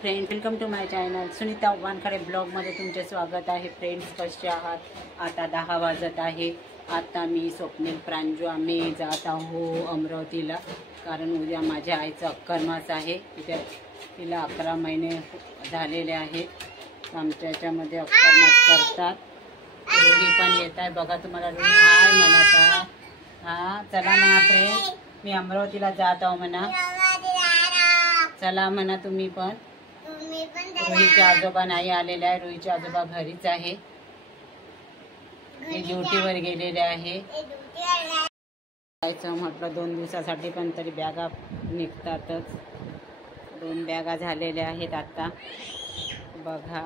Friend, welcome to my channel. Sunita Wankhede ब्लॉगमध्ये तुमचे स्वागत आहे. फ्रेंड्स, कसे आहात? आता 10 वाजत आहे. आता मी स्वप्नील प्रांजू आम्ही जात आहो अमरावतीला, कारण उद्या माझ्या आईचा अक्करमास आहे. तिला 11 महिने झालेले आहेत. आमच्या याच्यामध्ये अक्करमास करतात. रोही पण येत आहे बघा. तुम्हाला रोही हाय म्हणत आहे. हां, चला म्हणा फ्रेंड्स, मी अमरावतीला जात आहो म्हणा. चला म्हणा तुम्ही पण. रोहीचे आजोबा नाही आलेले आहे. रोहीचे आजोबा घरीच आहे. ते ड्युटीवर गेलेले आहे. जायचं म्हटलं 2 दिवसासाठी, पण तरी बॅगा निघतातच. 2 बॅगा झालेल्या आहेत आता बघा.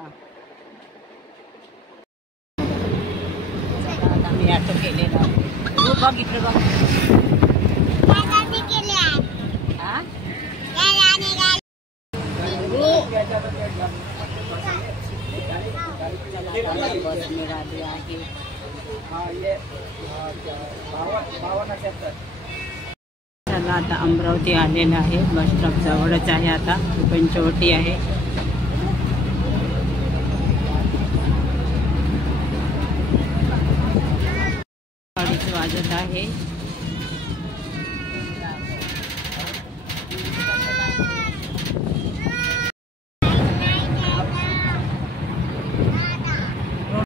आता मी ऑटो केलेला आहे. बघ इकडे बघ. बस मिळाली आहे. चला आता अमरावती आलेला आहे. बस स्टॉप जवळच आहे. आता पंचवटी आहे. 2:30 वाजत आहे.